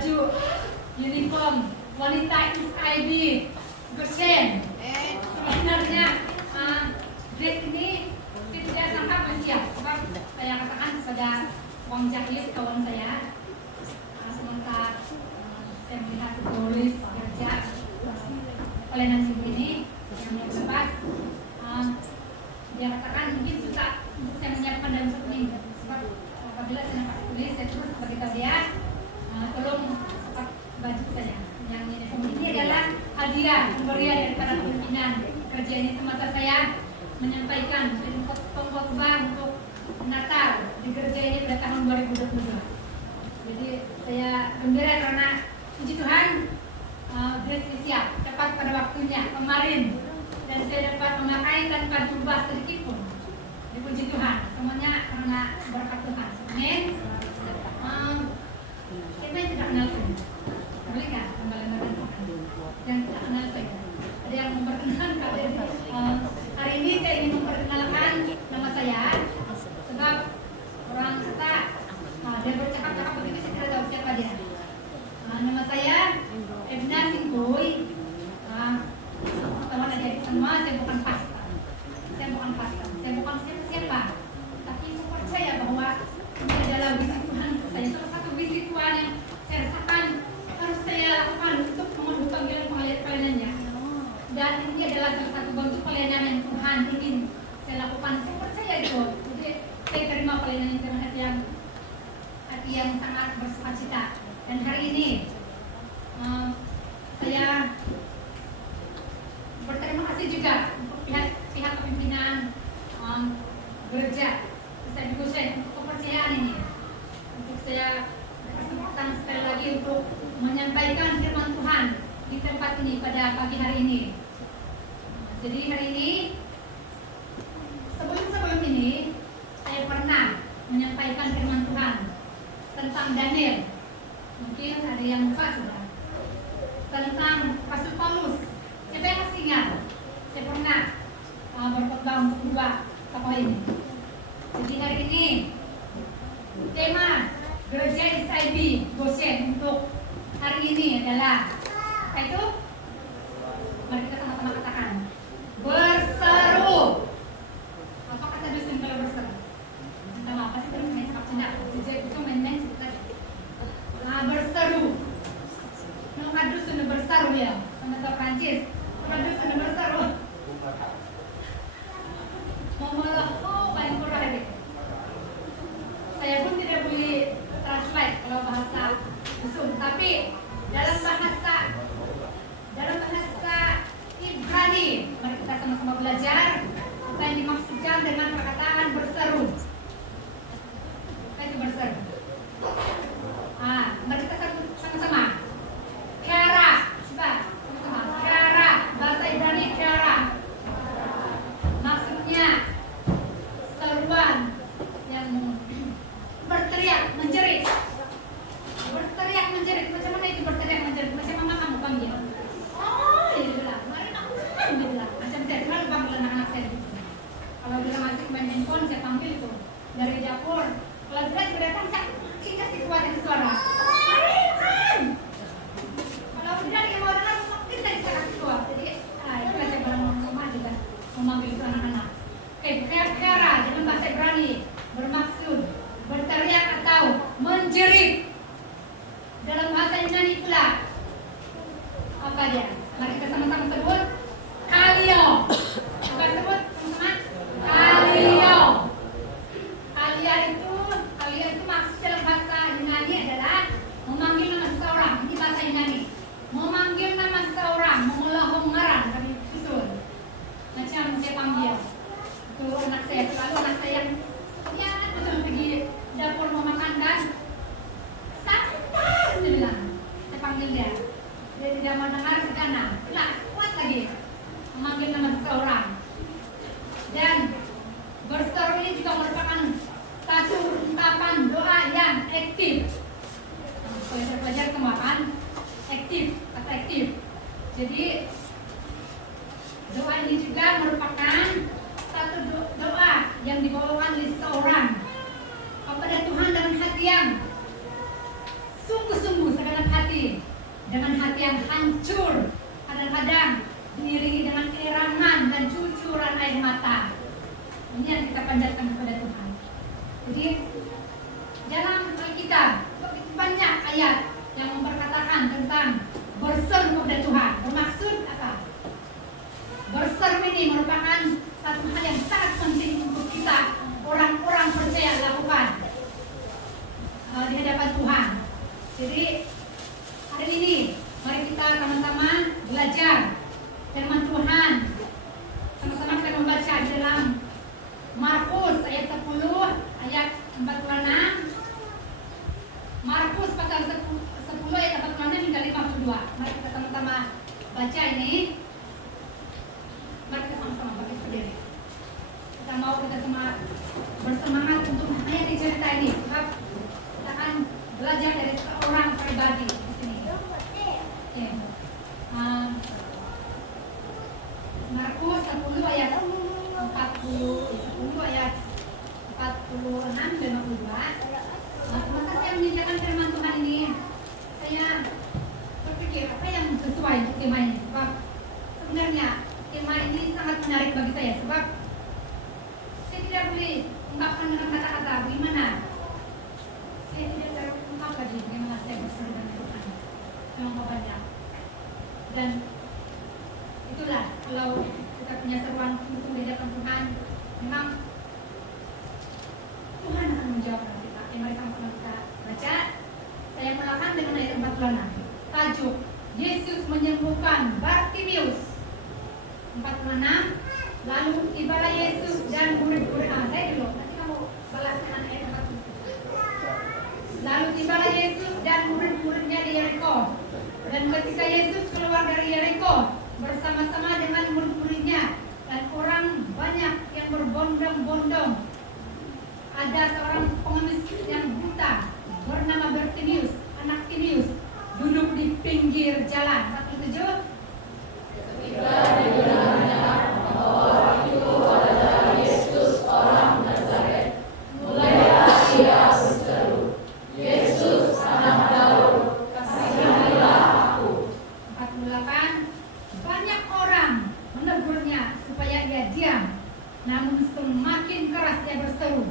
baju uniform wanita SIB Goshen. Sebenarnya dress ini saya tidak sangka bersiap, sebab saya katakan pada Wang Jahit kawan saya semasa saya melihat tulis kerja pelayanan ini yang lepas, dia katakan mungkin susah untuk saya menyiapkan dalam satu minggu, sebab apabila saya dapat tulis saya terus beritahu dia tolong cepat baju saya yang ini adalah hadiah pemberian daripada pimpinan kerja ini semasa saya menyampaikan khotbah untuk Natal di gereja ini pada tahun 2022. Jadi saya gembira karena puji Tuhan dress siap tepat pada waktunya kemarin dan saya dapat memakai tanpa jubah sedikit pun. Dipuji Tuhan, semuanya karena berkat Tuhan. Amin. Siapa yang tidak kenal saya? Boleh nggak kembali-kembali yang tidak kenal saya? Ada yang memperkenalkan hari ini saya ingin memperkenalkan nama saya sebab orang kata dia bercakap-cakap begitu saya tidak tahu siapa dia. Nama saya Edna Singgoy. Teman adik semua, saya bukan pastor. Saya bukan siapa-siapa. Tapi saya percaya bahwa ini adalah visi Tuhan untuk saya. Salah satu visi Tuhan yang saya rasakan harus saya lakukan untuk memenuhi panggilan pelayanannya. Dan ini adalah salah satu bentuk pelayanan yang Tuhan ingin saya lakukan. Saya percaya itu. Jadi saya terima pelayanan itu dengan hati yang sangat bersukacita. Dan hari ini saya berterima kasih juga untuk pihak kepimpinan gereja saya Goshen untuk kepercayaan ini, untuk saya berkesempatan sekali lagi untuk menyampaikan firman Tuhan di tempat ini pada pagi hari ini. Jadi hari ini sebelum ini saya pernah menyampaikan firman Tuhan tentang Daniel. Mungkin ada yang lupa sudah. Tentang Rasul Paulus. Siapa yang masih ingat? Saya pernah berkhotbah untuk dua tokoh ini. Jadi hari ini tema gereja SIB Goshen untuk hari ini adalah apa itu? Mari kita sama-sama katakan berseru. Apa kata dusun kalau berseru? Entah apa sih terus main cakap cina. Sejak itu main-main sebentar. Berseru. Nunggu dusun berseru ya. Sama Prancis. Kalau dusun berseru. Mau paling murah deh. Saya pun tidak boleh translate kalau bahasa dusun, tapi dalam bahasa Ibrani, mari kita sama-sama belajar apa yang dimaksudkan dengan perkataan berseru. Apa itu berseru? Mari kita sama-sama. Kara, coba sama-sama. Kara, bahasa Ibrani kara. Maksudnya seruan yang berteriak, menjerit. Berteriak, menjerit. Macam mana itu berteriak, menjerit? Macam mama kamu panggil. Dia bilang, mari kamu dia bilang. Macam saya selalu panggil anak-anak saya gitu. Kalau dia masih main handphone, saya panggil itu dari dapur. Kalau dia datang, saya kasih kuatin suara. Kalau udah dia mau dengar, mungkin saya kasih suara. Jadi, itu aja barang rumah juga memanggil itu anak-anak. Kera dalam bahasa Ibrani bermaksud berteriak atau menjerit. Dalam bahasa Yunani pula apa dia? Mari kita sama-sama sebut kalio. Coba sebut teman-teman. Kalio. Kalio itu maksud dalam bahasa Yunani adalah memanggil nama seseorang. Ini bahasa Yunani. Memanggil nama seseorang, mengulang ngaran kami susun. Macam saya panggil. Itu anak saya, selalu anak saya yang ya betul pergi dapur mau makan dan santai, dia bilang. Saya panggil dia tidak mau dengar segana. Lah, kuat lagi memanggil nama seseorang. Dan berseru ini juga merupakan satu ungkapan doa yang aktif. Saya belajar kemarin aktif, kata aktif. Jadi doa ini juga merupakan satu doa yang dibawakan oleh seseorang kepada Tuhan dengan hati yang sungguh-sungguh segenap hati. hancur, kadang-kadang diiringi dengan keherangan dan cucuran air mata. Ini yang kita panjatkan kepada Tuhan. Jadi dalam Alkitab begitu banyak ayat yang memperkatakan tentang berseru kepada Tuhan. Bermaksud apa? Berseru ini merupakan satu hal yang sangat penting untuk kita orang-orang percaya lakukan di hadapan Tuhan. Jadi hari ini mari kita sama-sama belajar firman Tuhan. Sama-sama kita membaca di dalam Markus ayat 10 ayat 46. Markus pasal 10 ayat 46 hingga 52. Mari kita sama-sama baca ini. Mari kita sama-sama bagi berdiri. Kita mau kita bersemangat untuk menghayati cerita ini, sebab kita akan belajar dari seorang pribadi di sini. Okay. Markus 10 ayat 10 ayat 46 dan 52. Masa saya menginjakan firman Tuhan ini, saya berpikir apa yang sesuai untuk tema ini. Sebab sebenarnya tema ini sangat menarik bagi saya. Sebab saya tidak boleh ungkapkan dengan kata-kata bagaimana. Saya tidak terungkap lagi bagaimana saya berseru dengan Tuhan. Memang banyak. Dan itulah kalau kita punya seruan untuk di hadapan Tuhan, memang Tuhan akan menjawab kita. Mari sama-sama kita baca. Saya mulakan dengan ayat 46. Tajuk Yesus menyembuhkan Bartimius. 46. Lalu tibalah Yesus dan murid-murid. Saya dulu. Nanti kamu balas dengan ayat 47. Lalu tibalah Yesus dan murid-muridnya di Yeriko. Dan ketika Yesus keluar dari Yeriko bersama-sama dengan murid-muridnya dan orang banyak yang berbondong-bondong, ada seorang pengemis yang buta bernama Bartimius, anak Timius, duduk di pinggir jalan. 47. Ketika dibilangnya bahwa orang itu adalah Yesus orang Nazaret, mulailah ia berseru, Yesus anak Daud, kasihanilah aku. 48. Banyak orang menegurnya supaya ia diam, namun semakin keras ia berseru,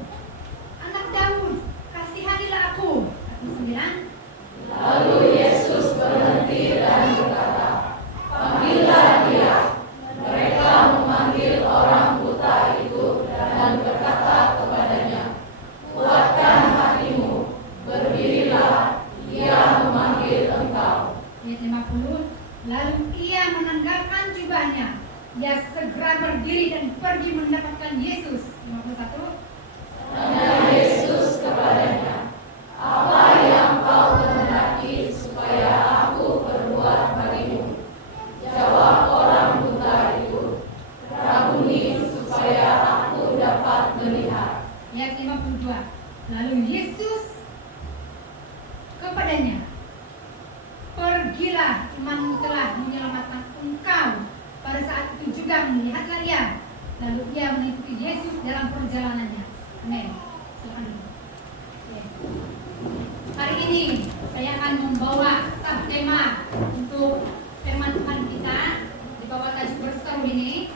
Anak Daud, kasihanilah aku. 49. Lalu Yesus berhenti dan berkata, panggillah dia. Mereka memanggil orang buta itu dan berkata kepadanya, kuatkan hatimu, berdirilah, ia memanggil engkau. Ayat 50. Lalu ia menanggalkan jubahnya, ia segera berdiri dan pergi mendapatkan Yesus. 51. Tanya Yesus kepadanya, apa yang kau kehendaki supaya aku perbuat bagimu? Jawab orang buta itu, Rabuni, supaya aku dapat melihat. Ayat 52. Lalu Yesus kepadanya, pergilah, imanmu telah menyelamatkan engkau. Pada saat itu juga melihatlah ia. Lalu ia mengikuti Yesus dalam perjalanannya. Amin. Hari ini saya akan membawa subtema untuk firman Tuhan kita di bawah tajuk berseru ini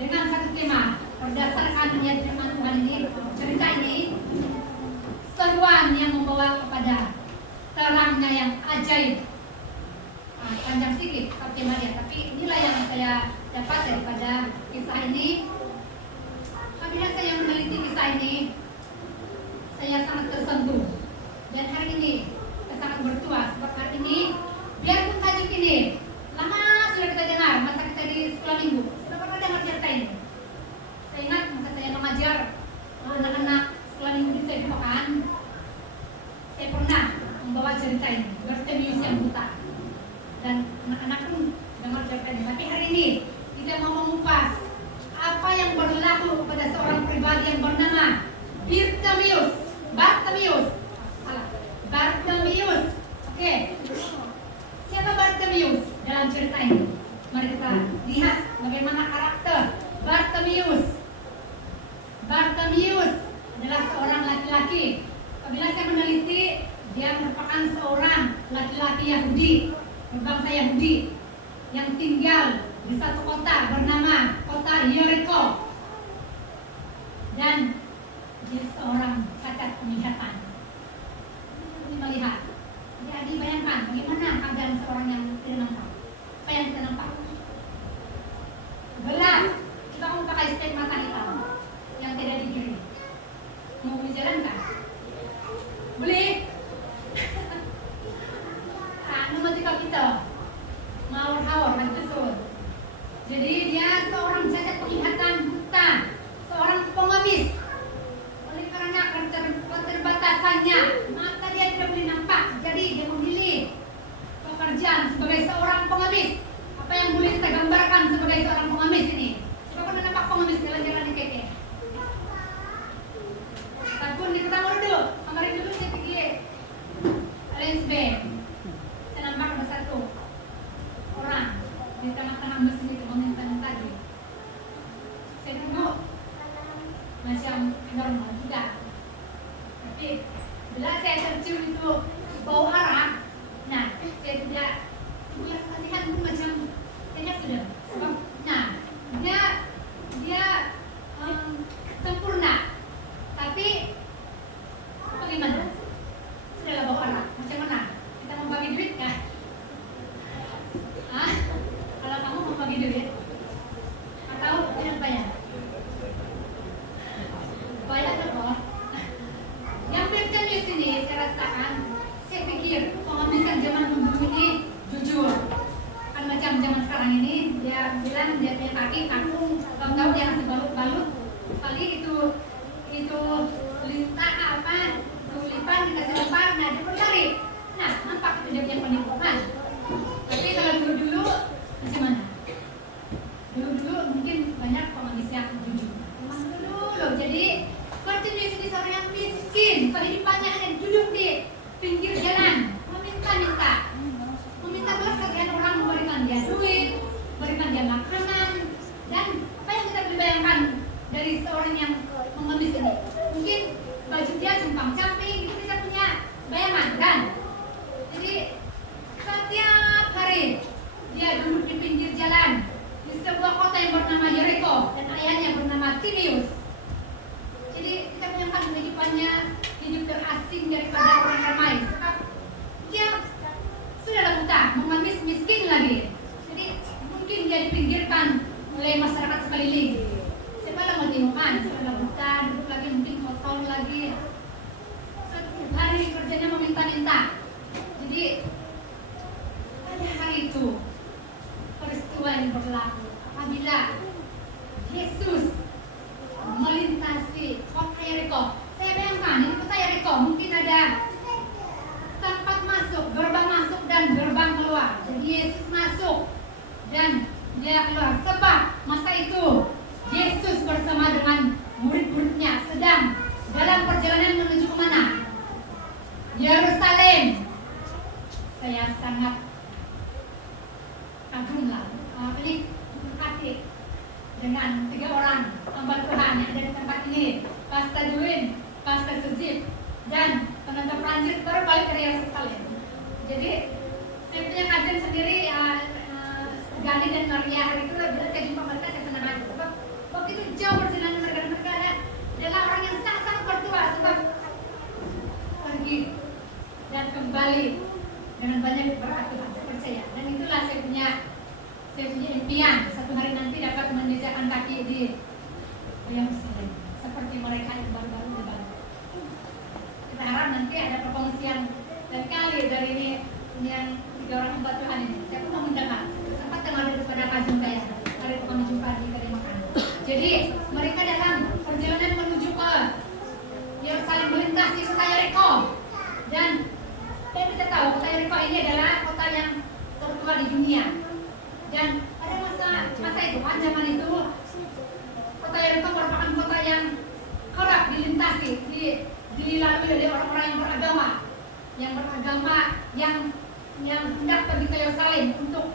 dengan satu tema berdasarkan ayat firman Tuhan ini, cerita ini, seruan yang membawa kepada terangnya yang ajaib. Panjang sedikit subtemanya, tapi inilah yang saya dapat daripada kisah ini. Apabila saya meneliti kisah ini, saya sangat tersentuh. Dan hari ini saya sangat bertuah, sebab hari ini biarpun tajuk ini lama sudah kita dengar, masa kita di sekolah minggu sudah pernah dengar cerita ini. Saya ingat masa saya mengajar anak-anak sekolah minggu di Sedokan, saya pernah membawa cerita ini, Bartimius yang buta. Dan anak-anak pun dengar cerita ini. Tapi hari ini kita mau mengupas apa yang berlaku kepada seorang pribadi yang bernama Bartimius. Oke. Siapa Bartimius dalam cerita ini? Mari kita lihat bagaimana karakter Bartimius. Bartimius adalah seorang laki-laki. Apabila saya meneliti, dia merupakan seorang laki-laki Yahudi berbangsa Yahudi yang tinggal di satu kota bernama kota Yeriko, dan dia seorang cacat penglihatan. Ini melihat. Jadi bayangkan bagaimana keadaan seorang yang tidak nampak. Apa yang kita nampak? Gelap. Kita mau pakai stek mata hitam yang tidak di kiri. Mau dijalankan? Boleh? Ketika kita mawar-hawar dan kesur. Jadi dia seorang cacat penglihatan buta, seorang pengemis. Oleh karena keterbatasannya, maka dia tidak boleh nampak. Jadi dia memilih pekerjaan sebagai seorang pengemis. Apa yang boleh kita gambarkan sebagai seorang pengemis ini? Coba pernah nampak pengemis jalan-jalan di keke? Takut di ketemu dulu. Kemarin dulu saya pergi Alliance Bank. Nampak ada satu orang di tengah-tengah mesin itu meminta tadi. Saya tengok macam normal juga. Tapi bila saya tercium itu bau arak, nah saya tidak punya kasihan pun macam kayaknya sudah. Sebab nah dia sempurna, tapi bagaimana? Sudahlah bau arak. Macam mana? Kita mau bagi duit kan? Kalau kamu mau bagi duit atau tidak bayar? Bayar kok. Yang penting di sini saya rasakan, saya pikir pengemis zaman dulu ini jujur. Kan macam zaman sekarang ini dia bilang dia punya kaki kangkung, tahu dia kasih balut-balut, kali itu lintah apa? Tulipan dikasih lempar, nah dia berlari. Nah, nampak itu dia punya penipuan. Tapi kalau dulu macam mana? Dulu mungkin banyak pengemis yang jujur. Dulu, jadi continuous di seorang yang miskin, kehidupannya hanya duduk di pinggir jalan, meminta belas kasihan orang, memberikan dia duit, memberikan dia makanan, dan apa yang kita boleh bayangkan dari seorang yang mengemis ini? Mungkin baju dia compang-camping, itu kita punya bayangan kan? Jadi setiap hari dia duduk di pinggir jalan di sebuah kota yang bernama Yeriko dan ayahnya bernama Timius. Jadi kita bayangkan kehidupannya hidup terasing daripada orang ramai. Sebab dia sudahlah buta, mengemis, miskin lagi. Jadi mungkin dia dipinggirkan oleh masyarakat sekeliling. Siapa lah mau tengokkan? Sudahlah buta, duduk lagi mungkin kotor lagi. Setiap hari kerjanya meminta-minta. Jadi pada hari itu peristiwa yang berlaku apabila Yesus melintasi kota Yeriko. Saya bayangkan ini kota Yeriko mungkin ada tempat masuk, gerbang masuk dan gerbang keluar. Jadi Yesus masuk dan dia keluar. Sebab masa itu Yesus bersama dengan murid-muridnya sedang dalam perjalanan menuju ke mana? Yerusalem. Saya sangat kagumlah ini hati dengan 3 orang hamba Tuhan yang ada di tempat ini, Pastor Duin, Pastor Suzip, dan tenaga Prancis baru balik dari Yerusalem. Jadi saya punya kajian sendiri, Gani dan Maria hari itu bila saya jumpa mereka saya senang hati sebab begitu jauh perjalanan mereka adalah orang yang sangat-sangat bertua sebab pergi dan kembali dengan banyak berkat-berkat saya percaya. Dan itulah saya punya impian satu hari nanti dapat menjejakkan kaki di Yerusalem seperti mereka yang baru-baru dibangun. Kita harap nanti ada perkongsian dan kali dari ini yang 3 orang hamba Tuhan ini. Saya pun mau mendengar sempat dengar daripada kajian saya hari itu kami jumpa di kedai makan. Jadi mereka dalam perjalanan menuju ke Yerusalem melintasi kota Yeriko dan kita tahu kota Yeriko ini adalah kota yang tertua di dunia. Dan pada masa itu kan zaman itu kota Yeriko merupakan kota yang kerap dilintasi, dilalui oleh orang-orang yang beragama yang hendak pergi ke Yerusalem untuk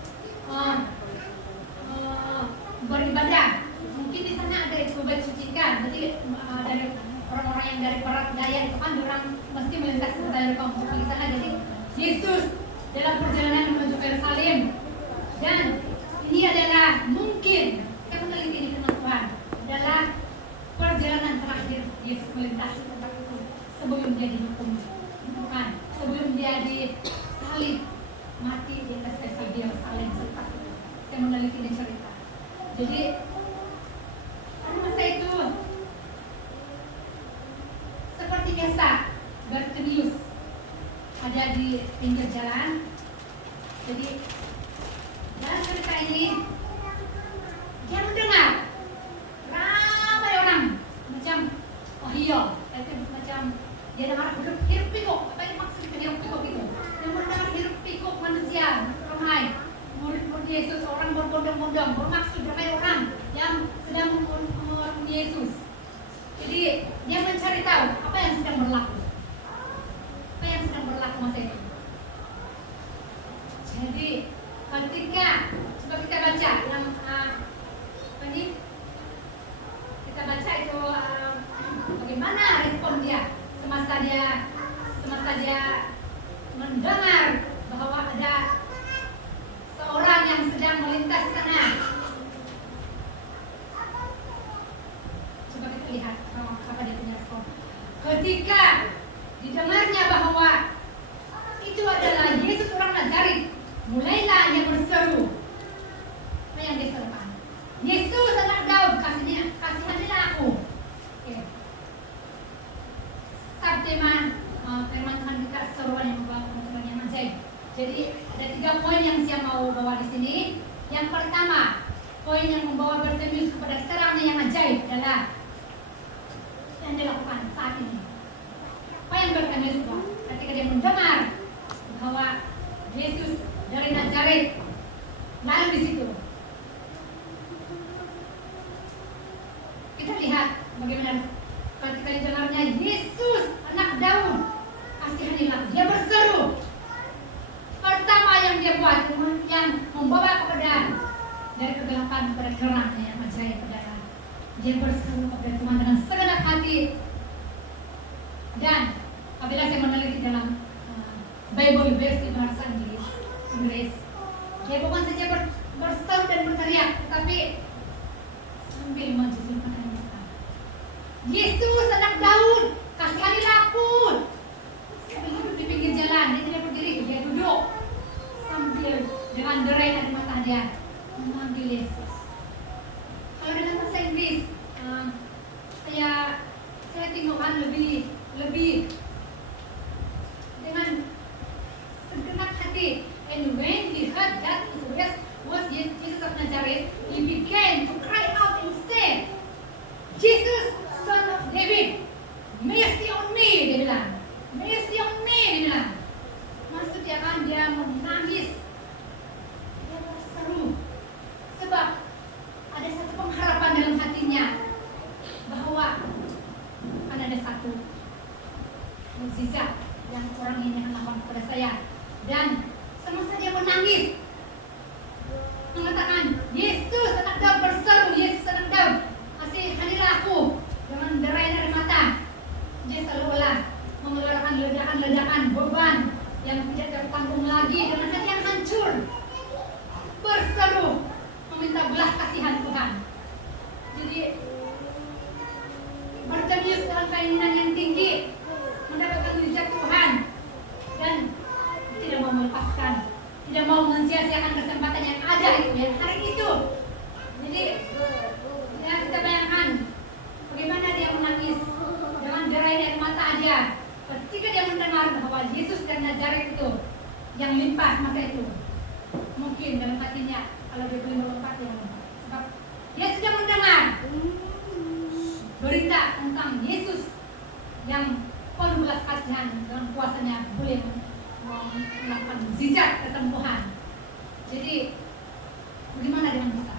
beribadah. Mungkin di sana ada itu bait suci kan. Jadi dari orang-orang yang dari barat daya itu kan orang mesti melintasi kota Yeriko untuk pergi sana. Jadi Yesus dalam perjalanan menuju ke Yerusalem di atas kasih dia saling serta. Saya meneliti cerita. Jadi pada masa itu seperti biasa Bartimeus ada di pinggir jalan. Jadi dalam cerita ini dia mendengar ramai orang macam oh iya, itu macam dia dengar hiruk pikuk. Apa yang maksud hiruk pikuk itu? Dia mendengar hiruk pikuk manusia ramai murid-murid Yesus, orang berbondong-bondong, bermaksud ramai orang yang sedang mengurusi Yesus. Jadi dia mencari tahu apa yang sedang berlaku. Apa yang sedang berlaku masa itu. Jadi ketika coba kita baca yang apa ini? Kita baca itu bagaimana respon dia semasa dia mendengar bahwa ada seorang yang sedang melintas di sana. Coba kita lihat apa dia punya respon. Ketika didengarnya bahwa itu adalah Yesus orang Nazaret, mulailah ia berseru. Apa yang dia serukan? Yesus anak Daud, kasihanilah aku. Okay. Sabteman firman Tuhan kita seruan yang membawa kemenangan yang ajaib. Jadi ada 3 poin yang saya mau bawa di sini. Yang pertama, poin yang membawa Bartimeus kepada terangnya yang ajaib adalah yang dilakukan saat ini. Apa yang Bartimeus buat ketika dia mendengar bahwa Yesus dari Nazaret, lalu di situ kita lihat bagaimana ketika didengarnya Yesus anak Daud, kasihanilah, dia berseru. Pertama yang dia buat yang membawa kepada dari kegelapan kepada terangnya yang ajaib adalah dia berseru kepada Tuhan dengan segenap hati. Dan apabila saya meneliti dalam Bible versi bahasa Inggris, dia bukan saja berseru dan berteriak, tetapi sambil menjejukkan mata. Yesus anak Daud, kasihanilah aku. Sambil duduk di pinggir jalan, dia tidak berdiri, dia duduk sambil dengan derai air mata dia memanggil Yesus. Kalau dalam bahasa Inggris, saya tengokkan lebih dengan segenap hati. And when he heard that his voice was Jesus of Nazareth, he began to cry out and say, Jesus, son of David, mercy on me, dia bilang. Mercy on me, dia bilang. Maksudnya kan dia menangis, dia berseru, sebab ada satu pengharapan dalam hatinya bahwa akan ada satu mukjizat yang orang ini akan lakukan kepada saya. Dan semasa dia menangis, mengatakan, Yesus anak Daud, berseru, Yesus anak Daud, kasihanilah aku, dengan derai dari mata. Dia seolah-olah mengeluarkan ledakan-ledakan beban yang tidak tertanggung lagi dengan hati yang hancur. Berseru, meminta belas kasihan Tuhan. Jadi Bartimeus dalam keinginan yang tinggi mendapatkan mujizat Tuhan dan tidak mau melepaskan, tidak mau mensia-siakan kesempatan yang ada itu ya, hari itu. Jadi ya, kita bayangkan bagaimana dia menangis dengan derai air mata dia ketika dia mendengar bahwa Yesus dari Nazaret itu yang limpah masa itu. Mungkin dalam hatinya kalau dia boleh melompat dia melompat, sebab dia sudah mendengar berita tentang Yesus yang penuh belas kasihan dengan kuasanya boleh melakukan mukjizat kesembuhan. Jadi bagaimana dengan kita?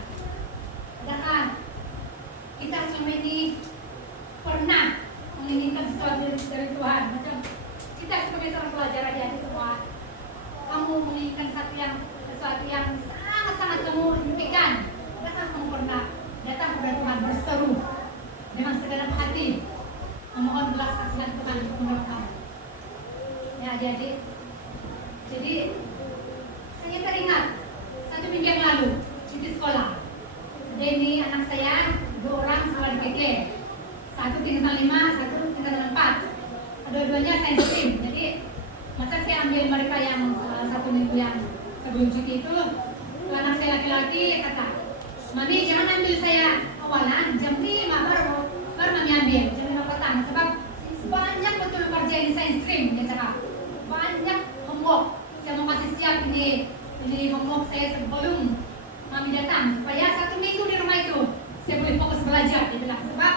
Adakah kita selama ini pernah menginginkan sesuatu dari Tuhan? Macam kita sebagai seorang pelajar adik-adik semua, kamu menginginkan sesuatu yang sangat-sangat kamu impikan. Adakah kamu pernah datang kepada Tuhan berseru dengan segenap hati memohon belas kasihan Tuhan untuk menolong? Ya adik-adik. Jadi saya teringat satu minggu yang lalu di sekolah. Denny anak saya 2 orang sekolah di PG. Satu tingkatan 5, satu tingkatan 4. Dua-duanya sains stream. Jadi masa saya ambil mereka yang 1 minggu yang sebelum cuti itu anak saya laki-laki kata, "Mami jangan ambil saya awalan jam 5 baru mami ambil jam 5 petang sebab banyak betul kerja ini saya stream," dia cakap. Banyak homework. Saya mau kasih siap ini homework saya sebelum mami datang supaya 1 minggu di rumah itu saya boleh fokus belajar, dia bilang. Sebab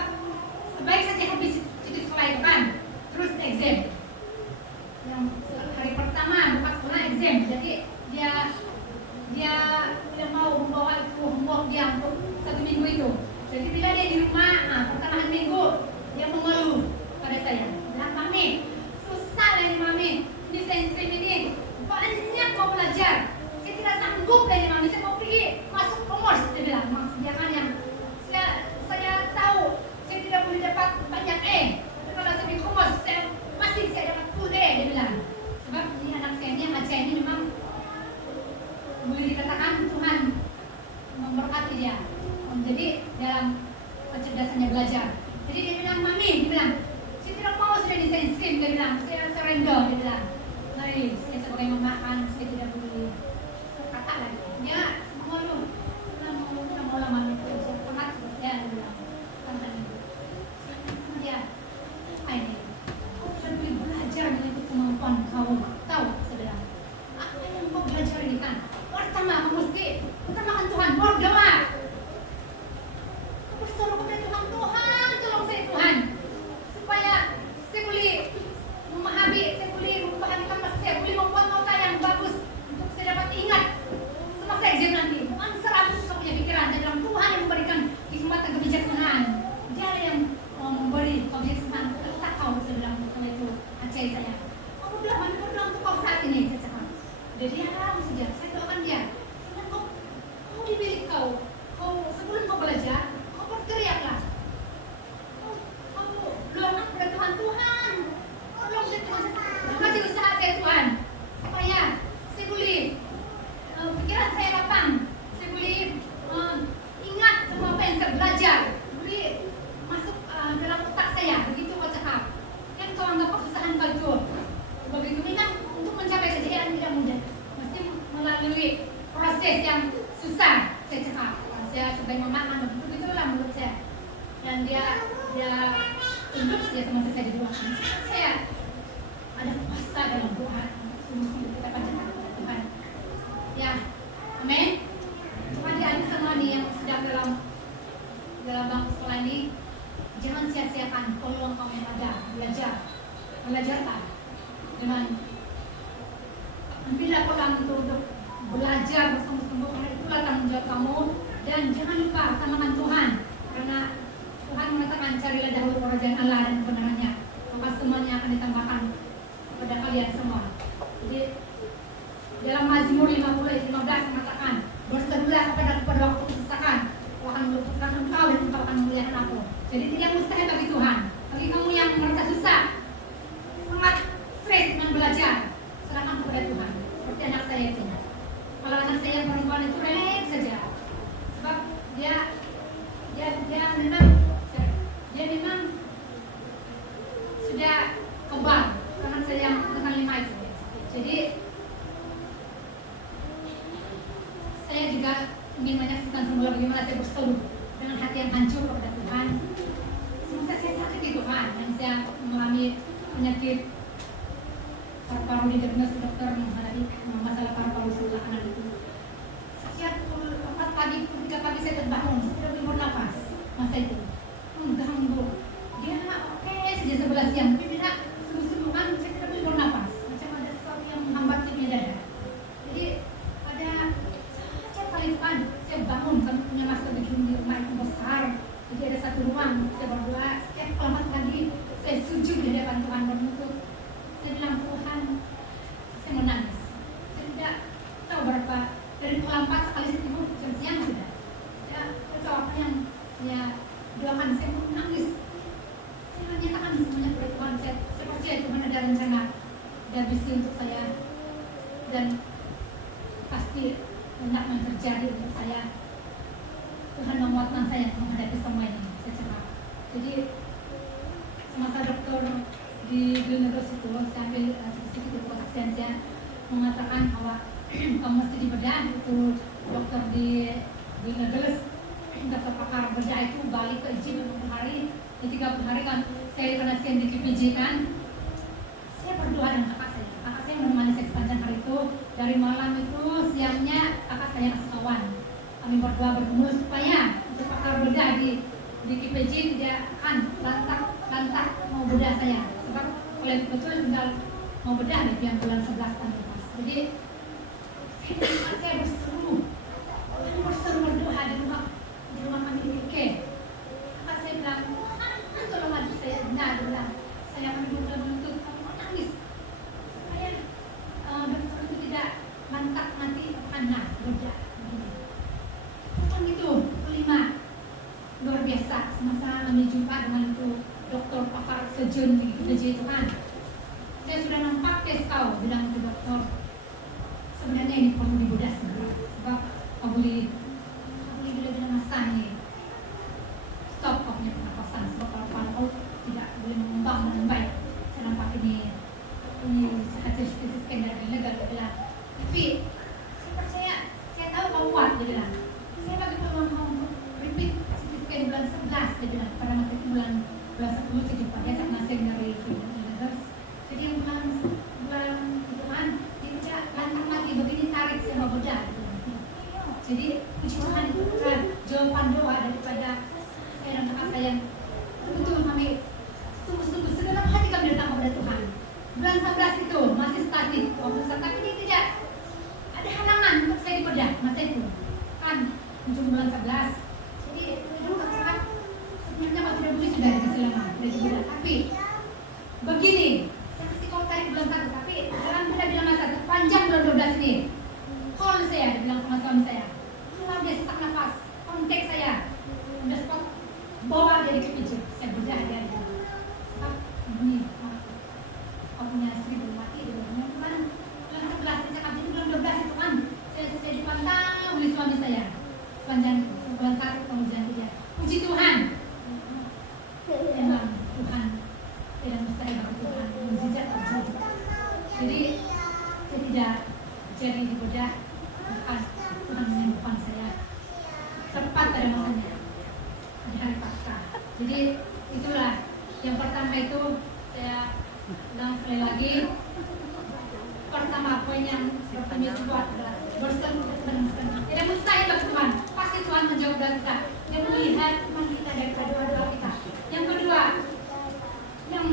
sebaik saja habis cuti sekolah itu kan, terus exam. Yang hari pertama buka sekolah exam, jadi dia tidak mau membawa itu homework dia untuk 1 minggu itu. Jadi bila dia di rumah, pertengahan minggu dia mengeluh pada saya. Bilang, "Mami, susah lah ini Mami. Ini saya stream ini banyak mau belajar. Saya tidak sanggup lah ini Mami. Saya mau pergi masuk komers," dia bilang. Maksudnya kan yang saya tahu saya tidak boleh dapat banyak E. Tapi kalau saya di komers, saya dapat full D, dia bilang. Sebab ini anak saya ini, Aceh ini memang boleh dikatakan Tuhan memberkati dia. Jadi dalam kecerdasannya belajar. Jadi dia bilang, "Mami," dia bilang, "saya tidak mau sudah di stream," dia bilang, "saya surrender," dia bilang. Mari, saya sebagai mama kan, saya tidak boleh kata lagi. Dia mengeluh, "Tidak mau lama itu, saya sangat selesai," dia bilang. Dia, "Apa ini? Kau tidak boleh belajar dengan itu kemampuan kau tahu," saya bilang. "Apa yang kau belajar ini kan? Pertama, kamu mesti utamakan Tuhan, berdoa. Berseru kepada Tuhan, Tuhan, tolong saya Tuhan, supaya saya boleh memahami, saya boleh membahagikan masa saya, boleh membuat nota yang bagus untuk saya dapat ingat semasa exam nanti. Bukan serabu kau punya pikiran." Saya bilang, Tuhan yang memberikan hikmatan kebijaksanaan. Dia yang memberi kebijaksanaan kepada kau, saya bilang. Kalau itu Aceh saya, "Kamu bilang Mami berdoa untuk kau saat ini," saya cakap. Jadi dia tahu saja, saya doakan dia. Kau di bilik kau sebelum kau belajar, kau berteriaklah. Kau doakan kepada Tuhan, Tuhan, tolong saya Tuhan, berkati usaha saya Tuhan, supaya saya boleh pikiran saya lapang, saya boleh ingat semua apa yang saya belajar, boleh masuk dalam otak saya. Begitu kau cakap. Kan kau anggap kesusahan kau itu. Begitu memang untuk mencapai kejayaan tidak mudah, mesti melalui proses yang susah, saya cakap. Saya sebagai mama begitulah menurut saya. Dan dia tunduk saja sama saya di doakan. Saya ada kuasa dalam doa. Sungguh-sungguh kita panjatkan kepada Tuhan. Ya, amin. Cuma di anak semua nih yang sedang dalam bangku sekolah ini, jangan sia-siakan peluang kamu yang ada. Belajarlah dengan ambillah peluang untuk belajar bersungguh-sungguh, karena itulah tanggung jawab kamu. Dan jangan lupa utamakan Tuhan, karena Tuhan mengatakan, "Carilah dahulu kerajaan Allah dan kebenarannya, maka semuanya akan ditambahkan kepada kalian semua." Jadi dalam Mazmur 50:15 mengatakan, "Berserulah kepada waktu kesesakan, aku akan meluputkan engkau dan engkau akan memuliakan aku." Jadi tidak mustahil bagi Tuhan. Bagi kamu yang merasa susah, sangat stres dengan belajar, serahkan kepada Tuhan. Seperti anak saya itu. Kalau anak saya yang perempuan itu relax saja, sebab dia memang sudah kebal. Anak saya yang tengah 5 itu. Jadi saya juga ingin menyaksikan semula bagaimana saya berseru dengan hati yang hancur kepada Tuhan. Semasa saya sakit itu kan, yang saya mengalami penyakit paru-paru, didiagnosis dokter menghadapi masalah paru-paru sebelah kanan itu. Setiap 4 pagi, 3 pagi saya terbangun, saya tidak boleh bernafas masa itu. Mengganggu. Dia oke saja 11 jam, tapi tidak sungguh-sungguh kan saya tidak boleh bernafas. Macam ada sesuatu yang menghambat saya punya dada. Jadi ada setiap kali itu kan saya bangun, kami punya master bedroom di rumah itu besar. Jadi ada satu ruang, saya berdoa. Setiap kelamat pagi saya sujud di hadapan Tuhan berlutut. Saya bilang, Tuhan, saya menangis. Saya tidak tahu berapa, dari pukul 4 sekali saya tidur, jam siang sudah. Saya tahu apa yang saya doakan, saya pun menangis. Saya menyatakan semuanya kepada Tuhan. Saya percaya Tuhan ada rencana dan visi untuk saya, dan pasti hendak yang terjadi untuk saya. Tuhan menguatkan saya menghadapi semua ini. Saya cakap. Jadi semasa dokter di Greenhouse itu, saya ambil sedikit dari kesaksian saya, mengatakan bahwa kamu mesti dibedah itu dokter di Negeles, dokter pakar bedah itu balik ke izin 40 hari, di 30 hari kan saya kena siang di KPJ kan, saya berdoa dengan kakak saya menemani saya sepanjang hari itu, dari malam itu siangnya kakak saya kasih kawan, kami berdoa bergumul supaya untuk pakar bedah di KPJ tidak kan lantak mau bedah saya, sebab oleh betul tinggal mau bedah di yang bulan 11 tahun lepas. Jadi saya berseru berdoa di rumah kami di UK. Kakak saya bilang, tolong adik saya, benar, saya akan menuntut kamu menangis supaya dokter itu tidak lantak nanti anak bedah. Bukan itu, kelima luar biasa semasa kami jumpa dengan itu dokter pakar surgeon di KPJ itu kan. Saya sudah nampak tes kau, bilang ke dokter. Sebenarnya ini perlu dibedah sebab kau boleh bila masa ini stop kau punya pernapasan sebab kalau kau tidak boleh mengembang dengan baik. Saya nampak ini hasil scan dari legal dia bilang. Tapi saya percaya, saya tahu kau kuat dia bilang. Saya bagi peluang kau untuk repeat scan bulan 11 dia bilang. Pada masa itu bulan 10 saya jumpa dia saya masih dari legal. Jadi yang bulan Tuhan dia tidak lantang mati begini tarik saya mau bedah. Jadi puji Tuhan itu kan jawaban doa daripada saya dan kakak saya yang betul kami sungguh-sungguh segenap hati kami datang kepada Tuhan. Bulan 11 itu masih statis, tapi dia tidak ada halangan untuk saya dibedah masa itu kan ujung bulan 11. Jadi dulu katakan sebenarnya kalau tidak boleh sudah dikasih lama sudah dibedah, tapi begini saya kasih kau tarik bulan 1, tapi dalam beda bilang masa sepanjang bulan 12 ini call saya, dia bilang sama suami saya, kalau dia sesak nafas, kontak saya, udah spot bawa dia di KPJ, saya bedah dia di sebab ini kau punya istri belum mati, dia bilang kan bulan 11 saya cakap jadi bulan 12 itu kan saya dipantang oleh suami saya sepanjang bulan 1 kemudian dia puji Tuhan, memang Tuhan tidak mustahil bagi Tuhan, mukjizat terjadi. Jadi saya tidak jadi dibedah, bahkan Tuhan menyembuhkan saya tepat pada masanya di hari Paskah. Jadi itulah yang pertama itu saya ulang sekali lagi. Pertama poin yang kami buat adalah berseru tidak mustahil bagi Tuhan, pasti Tuhan menjawab doa kita. Dia melihat iman kita daripada doa-doa kita. Yang kedua, yang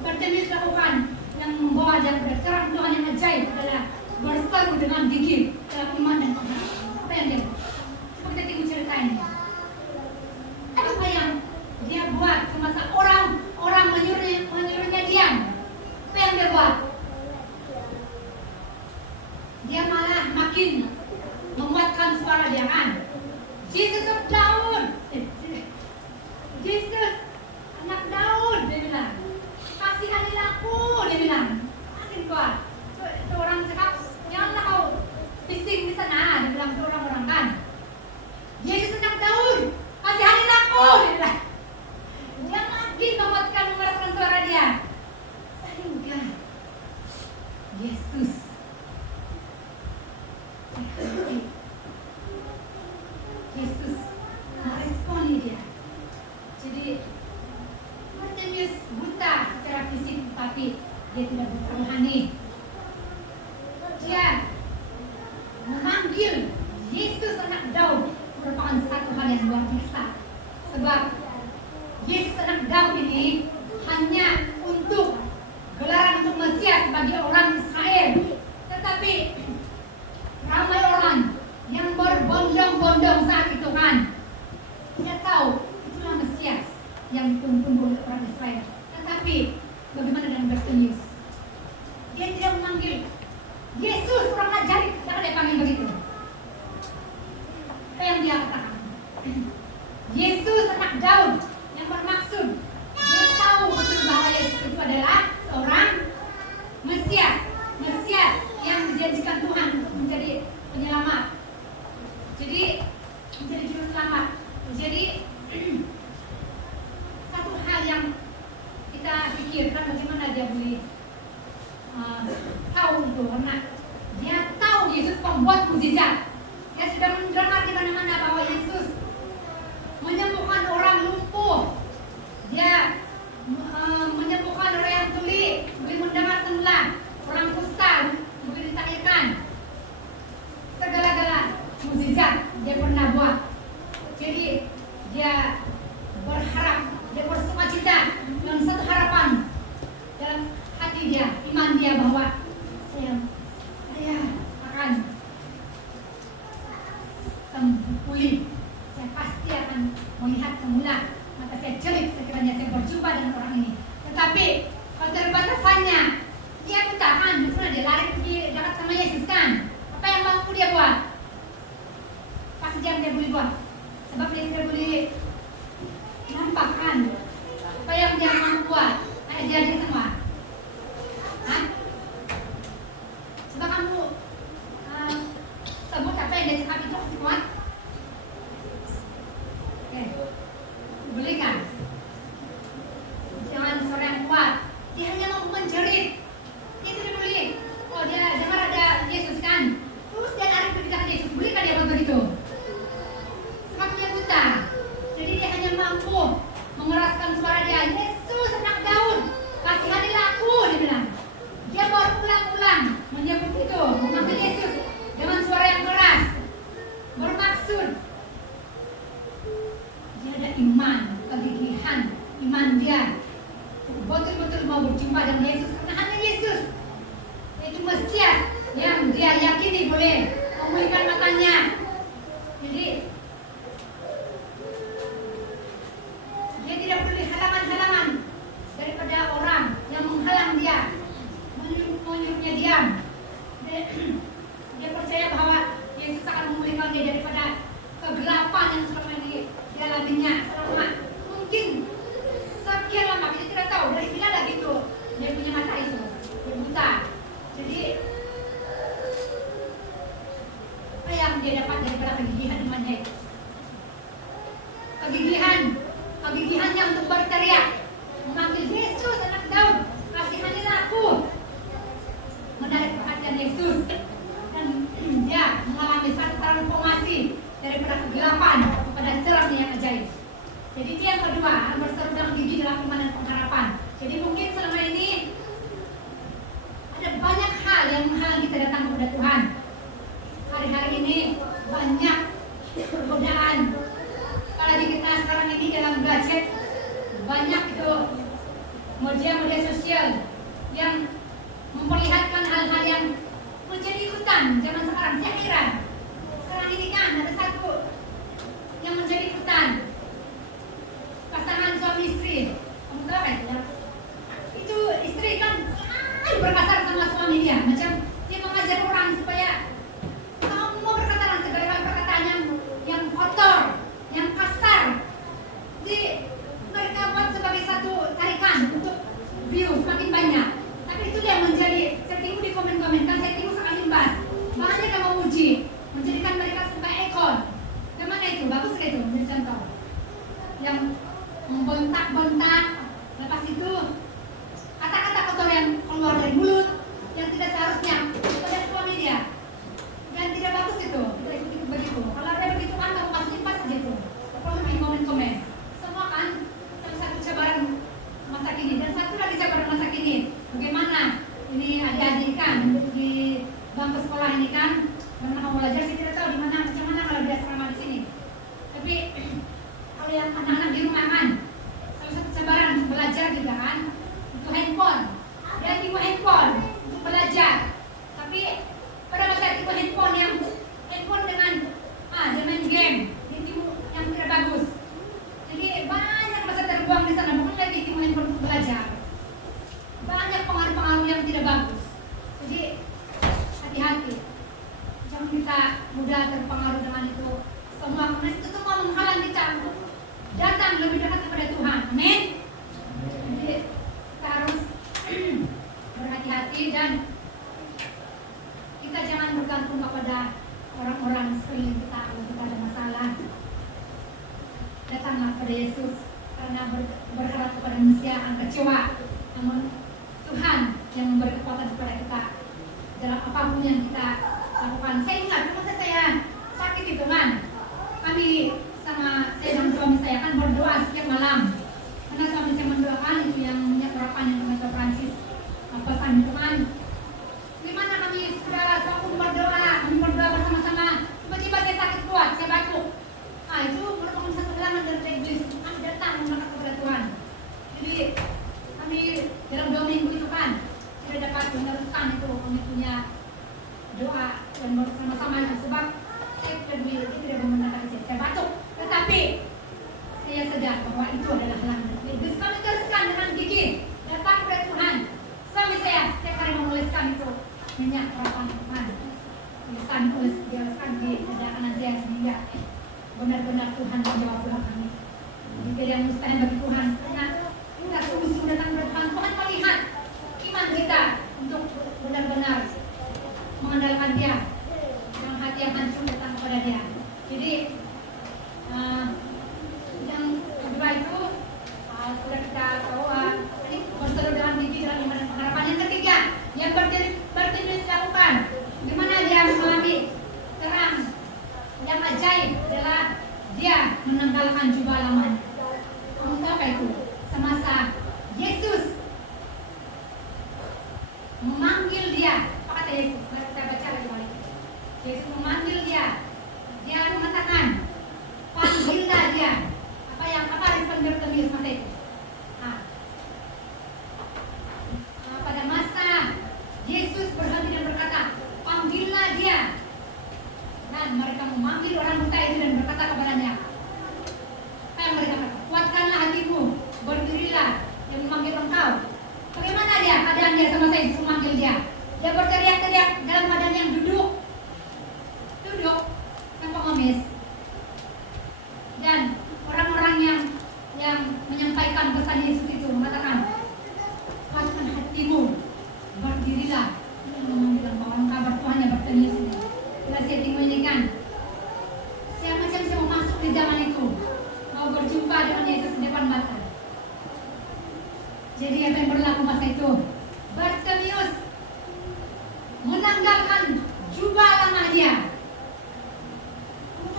berjenis lakukan yang membawa daripada terang Tuhan yang ajaib adalah berseru dengan gigih dalam iman dan pengharapan. Apa yang dia buat? Coba kita tengok cerita ini. Apa yang dia buat semasa orang menyuruhnya diam? Apa yang dia buat? Dia malah makin menguatkan suara dia kan. Jesus of Daud, Jesus anak Daud, dia bilang. Kasihanilah aku, dia bilang. Makin kuat. Itu orang cakap, janganlah kau bising di sana, dia bilang ke orang-orang kan. Yesus anak Daud, kasihanilah aku, dia bilang. Dia makin mengeraskan suara dia. Sehingga Yesus meresponi dia. Jadi Bartimeus buta secara fisik, tapi dia tidak buta rohani. Dia memanggil Yesus anak Daud merupakan satu hal yang luar biasa. Sebab Yesus anak Daud ini hanya untuk gelaran untuk Mesias bagi orang Israel. Tetapi ramai orang yang berbondong-bondong saat itu kan, dia tahu itulah Mesias yang ditunggu oleh orang Israel. Tetapi bagaimana dengan Bartimeus? Dia tidak memanggil Yesus orang ajaib, jangan dia panggil begitu. Apa yang dia katakan? Yesus anak Daud, yang bermaksud dia tahu betul bahwa Yesus itu adalah seorang Mesias yang dijanjikan Tuhan untuk menjadi penyelamat. Jadi menjadi juru selamat. Jadi satu hal yang kita pikirkan bagaimana dia boleh Dia sudah mendengar di mana-mana bahwa Yesus menyembuhkan orang lumpuh. Dia menyembuhkan orang yang tuli, boleh mendengar semula, orang kusta boleh ditahirkan. Segala-gala mukjizat dia pernah buat. Jadi dia berharap, dia bersukacita dengan satu harapan dalam hati dia, iman dia bahwa saya akan pulih. Saya pasti akan melihat semula, mata saya celik sekiranya saya berjumpa dengan orang ini. Tetapi keterbatasannya, dia buta kan, misalnya dia lari pergi dekat sama Yesus kan. Apa yang mampu dia buat? Pasti dia boleh buat, sebab dia tidak boleh nampak kan. Apa yang dia mampu buat? Dia semua. Hah? Coba kamu sebut apa yang dia cakap itu kuat. Boleh kan? Jangan suara yang kuat. Dia hanya mau menjerit. Dia tidak boleh. Oh, dia dengar ada Yesus kan? Terus dia lari ke dekat Yesus. Boleh kan dia buat begitu? Sebab dia buta. Jadi dia hanya mampu mengeraskan suara dia. Yesus anak Daud, kasihanilah aku, dia bilang. Dia berulang-ulang menyebut itu, memanggil Yesus dengan suara yang keras. Bermaksud dia ada iman, kegigihan, iman dia betul-betul mau berjumpa dengan Yesus, karena hanya Yesus itu Mesias yang dia yakini boleh memulihkan matanya. Jadi dia tidak perlu halangan-halangan daripada orang yang menghalang dia, menyuruhnya diam. Dia percaya bahwa Yesus akan memulihkan dia daripada kegelapan yang selama ini dia alaminya selama mungkin sekian lama, kita tidak tahu dari bila lagi itu dia punya mata itu, dia buta. Jadi apa yang dia dapat daripada kegigihan imannya itu? Kegigihannya untuk berteriak, memanggil Yesus anak Daud, kasihanilah aku, menarik perhatian Yesus, dan dia mengalami satu transformasi daripada kegelapan kepada terangnya yang ajaib. Jadi dia yang kedua, berseru dengan gigi dalam iman dan pengharapan. Jadi mungkin selama ini ada banyak hal yang menghalang kita datang kepada Tuhan. Hari-hari ini banyak godaan. Apalagi kita sekarang ini dalam gadget, banyak itu media-media sosial yang memperlihatkan hal-hal yang menjadi ikutan zaman sekarang. Saya heran. Sekarang ini kan ada satu yang menjadi ikutan, pasangan suami istri. Kamu tahu kan? Itu istri kan selalu berkasar sama suami dia, macam dia mengajar orang supaya kamu mau berkata segala perkataan yang kotor, yang kasar. Jadi mereka buat sebagai satu tarikan untuk view semakin banyak. Tapi itu yang menjadi, saya tengok di komen-komen kan, saya tengok sangat imbas. Banyak yang memuji, menjadikan mereka sebagai ikon. Yang mana itu? Bagus gak itu? Menjadi contoh. Yang membentak-bentak, lepas itu kata-kata kotor yang keluar dari mulut, yang tidak seharusnya kepada suami dia. Dan tidak bagus itu. Kita ikut begitu. Kalau ada begitu kan, kamu kasih impas saja itu. Kalau di komen-komen. Semua kan salah satu cabaran masa kini. Dan satu lagi cabaran masa kini. Bagaimana ini adik-adik kan di bangku sekolah ini kan, karena kamu belajar, saya tidak tahu di mana, macam mana kalau dia selama di sini. Tapi kalau yang anak-anak di rumah kan, salah satu cabaran belajar juga kan, itu handphone. Dia tipu handphone untuk belajar. Tapi pada masa tipu handphone dengan dia main game, dia tipu yang tidak bagus. Jadi banyak masa terbuang di sana, bukan lagi tipu handphone untuk belajar. Banyak pengaruh-pengaruh yang tidak bagus. Jadi hati-hati, jangan kita mudah terpengaruh dengan itu semua, karena itu semua menghalang kita untuk datang lebih dekat kepada Tuhan. Amin. Jadi kita harus berhati-hati dan kita jangan bergantung kepada orang-orang sekeliling kita kalau kita ada masalah. Datanglah kepada Yesus, karena berharap kepada manusia akan kecewa. Namun Tuhan yang memberi kekuatan kepada kita dalam apapun yang kita lakukan. Saya ingat masa saya sakit dia tidak membenarkan saya batuk. Tetapi saya sadar bahwa itu adalah halangan. Terus kami teruskan dengan gigih datang kepada Tuhan. Suami saya setiap hari menuliskan itu minyak harapan Tuhan. Tuliskan di dada kanan saya sehingga benar-benar Tuhan menjawab doa kami. Jadi tidak yang mustahil bagi Tuhan. Karena kita sungguh-sungguh datang kepada Tuhan. Tuhan melihat iman kita untuk benar-benar mengandalkan Dia. Yang hati yang hancur datang kepada Dia. Jadi yang kedua itu sudah kita tahu tadi berseru dengan gigi dalam iman dan pengharapan. Yang ketiga yang Bartimeus lakukan, di mana dia mengalami terang yang ajaib adalah dia menanggalkan jubah lamanya. Kamu tahu apa itu? Semasa Yesus memanggil dia, apa kata Yesus? Kita baca lagi balik. Yesus memanggil dia. Dia mengatakan, panggillah dia. Apa respon Bartimeus masa itu? Pada masa Yesus berhenti dan berkata, panggillah dia. Dan mereka memanggil orang buta itu dan berkata kepadanya, apa yang mereka kata? Kuatkanlah hatimu, berdirilah, yang memanggil engkau. Bagaimana dia? Keadaan dia sama saya Yesus memanggil dia. Dia berteriak-teriak dalam keadaan yang duduk yang pengemis. Dan orang-orang yang menyampaikan pesan Yesus itu mengatakan, kuatkan hatimu, berdirilah, yang memanggil engkau. Orang kabar Tuhan yang Bartimeus ini. Bila saya tinggalkan, saya macam saya mau masuk di zaman itu, mau berjumpa dengan Yesus di depan mata. Jadi apa yang berlaku masa itu? Bartimeus menanggalkan jubah lama dia.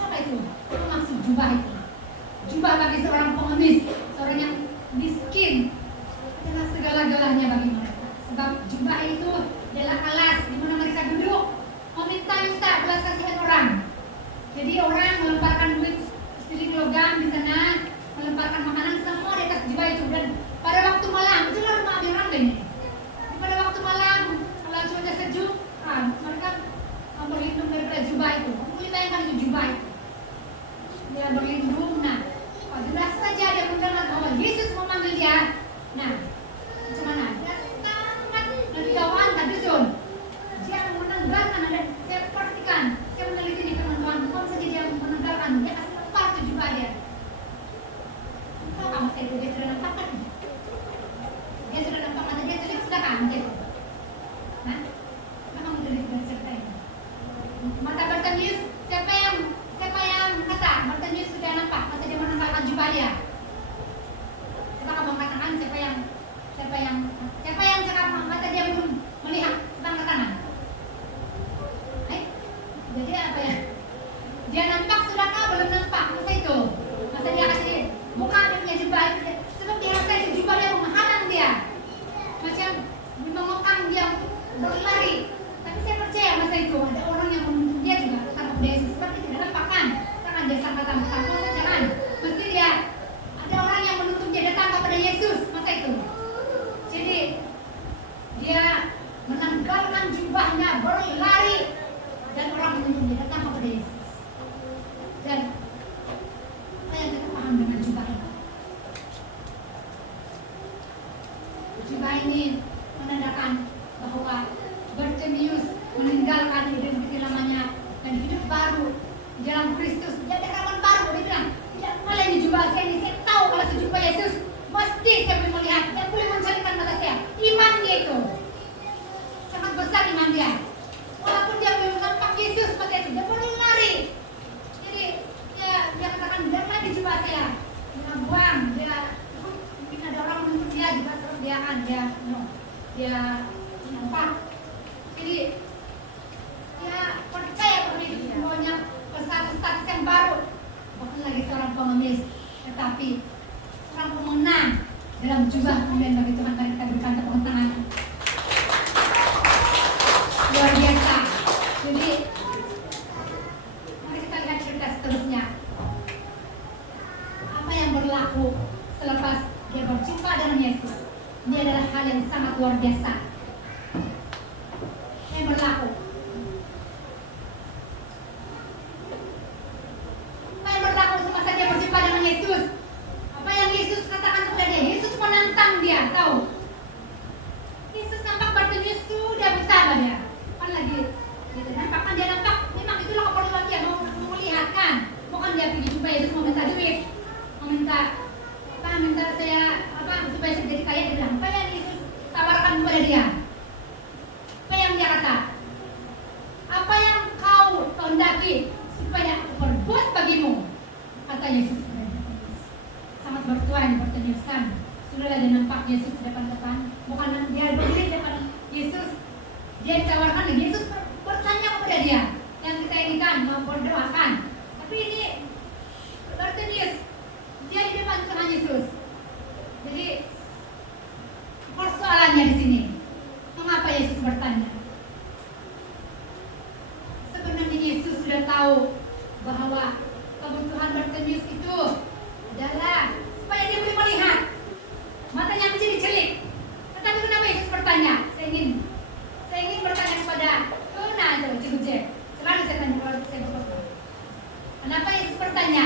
Apa itu? Apa maksud jubah itu? Jubah bagi seorang pengemis, seorang yang miskin, adalah segala-galanya bagi mereka. Sebab jubah itu adalah alas di mana mereka duduk meminta-minta belas kasihan orang. Jadi orang melemparkan duit seling logam di sana, melemparkan makanan semua di atas jubah itu. Dan pada waktu malam, itulah rumah Abi Ramli ini. Pada waktu malam, kalau cuaca sejuk, mereka berlindung daripada jubah itu. Kamu bayangkan itu jubah itu. Dia berlindung. Nah, jelas saja dia mendengar bahwa Yesus memanggil dia. Nah, macam mana? Dia sangat menjauhan dan dusun. Dia menanggalkan, dan saya perhatikan, saya meneliti di firman Tuhan, bukan saja dia menanggalkan, dia kasih lempar ke jubah dia. Tahu kamu saya itu dia sudah nampakkan. Dia sudah nampakkan, dia sudah kan? Nah, memang meneliti dan serta ini. Mata Bartimeus, siapa yang kata Bartimeus sudah nampak masa dia menanggalkan jubah dia? Coba kamu katakan siapa yang cakap mata dia belum melihat tentang tangan? Jadi apa ya? Dia nampak sudahkah belum nampak masa itu? Masa dia kasih buka dia punya jubah itu, sebab dia rasa itu jubah dia menghalang dia, macam mengokang dia berlari. Tapi saya percaya masa itu ada orang yang menuntut dia juga tentang Yesus, seperti tidak nampak kan dia sampai tampakkan jangan. Mesti dia ada orang yang menuntut dia datang kepada Yesus masa itu. Jadi dia menanggalkan jubahnya, berlari, dan orang menuntut dia datang kepada Yesus. Dan apa yang kita paham dengan jubah ini? Jubah ini menandakan bahwa Bartimeus meninggalkan identitas lamanya dan hidup baru dalam Kristus. Dia ada harapan baru. Dia bilang, tidak boleh di jubah saya ini. Saya tahu kalau sejubah Yesus, mesti saya boleh melihat. Dia boleh mencarikan mata saya. Iman dia itu sangat besar, iman dia. Walaupun dia belum nampak Yesus masa itu, dia boleh lari. Jadi dia katakan, jangan di jubah saya. Dia buang. Dia mungkin ada orang menuntut dia juga, terus dia nampak. Jadi dia percaya bahwa hidup semuanya satu status yang baru, bukan lagi seorang pengemis, tetapi seorang pemenang dalam jubah kemuliaan bagi Tuhan. Mari kita berikan tepuk tangan. Luar biasa. Jadi mari kita lihat cerita seterusnya. Apa yang berlaku selepas dia berjumpa dengan Yesus? Ini adalah hal yang sangat luar biasa. Yang berlaku. supaya aku berbuat bagimu, kata Yesus. Sangat bertuan Bartimeus kan. Sudahlah dia nampak Yesus di depan-depan, bukan dia berdiri di depan Yesus. Dia ditawarkan, Yesus bertanya kepada dia, yang kita ini kan mau berdoakan. Tapi ini Bartimeus, dia di depan Tuhan Yesus. Jadi persoalannya di sini, mengapa Yesus bertanya? Sebenarnya Yesus sudah tahu bahwa kebutuhan Bartimeus itu adalah supaya dia boleh melihat, matanya menjadi celik. Tetapi kenapa Yesus bertanya? Saya ingin bertanya kepada Tuna atau Cikgu Jack. Selalu saya tanya kalau saya berdoa. Kenapa Yesus bertanya?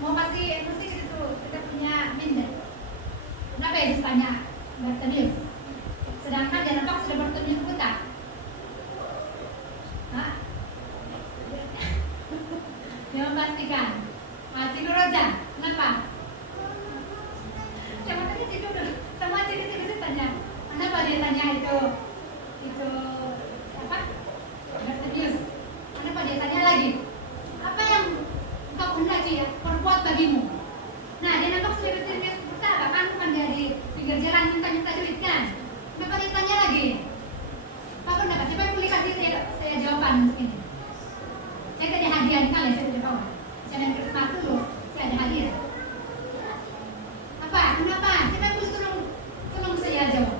Mau kasih musik itu kita punya minder. Kenapa Yesus tanya Bartimeus? Sedangkan dia nampak sudah Bartimeus buta. Dia memastikan. Cikgu Roja, kenapa? Sama tadi Cikgu tanya, kenapa dia tanya itu apa? Bartimeus. Kenapa dia tanya lagi? Apa yang engkau hendaki ya perbuat bagimu? Nah, dia nampak sudah Bartimeus buta, bahkan bukan dia di pinggir jalan minta duit kan? Kenapa dia tanya lagi? Apa pendapat? Siapa yang boleh kasih saya jawaban mungkin? Saya tadi hadiah kali, saya tidak tahu. Saya main Krismas dulu, saya ada hadiah. Apa? Kenapa? Siapa yang boleh tolong saya jawab?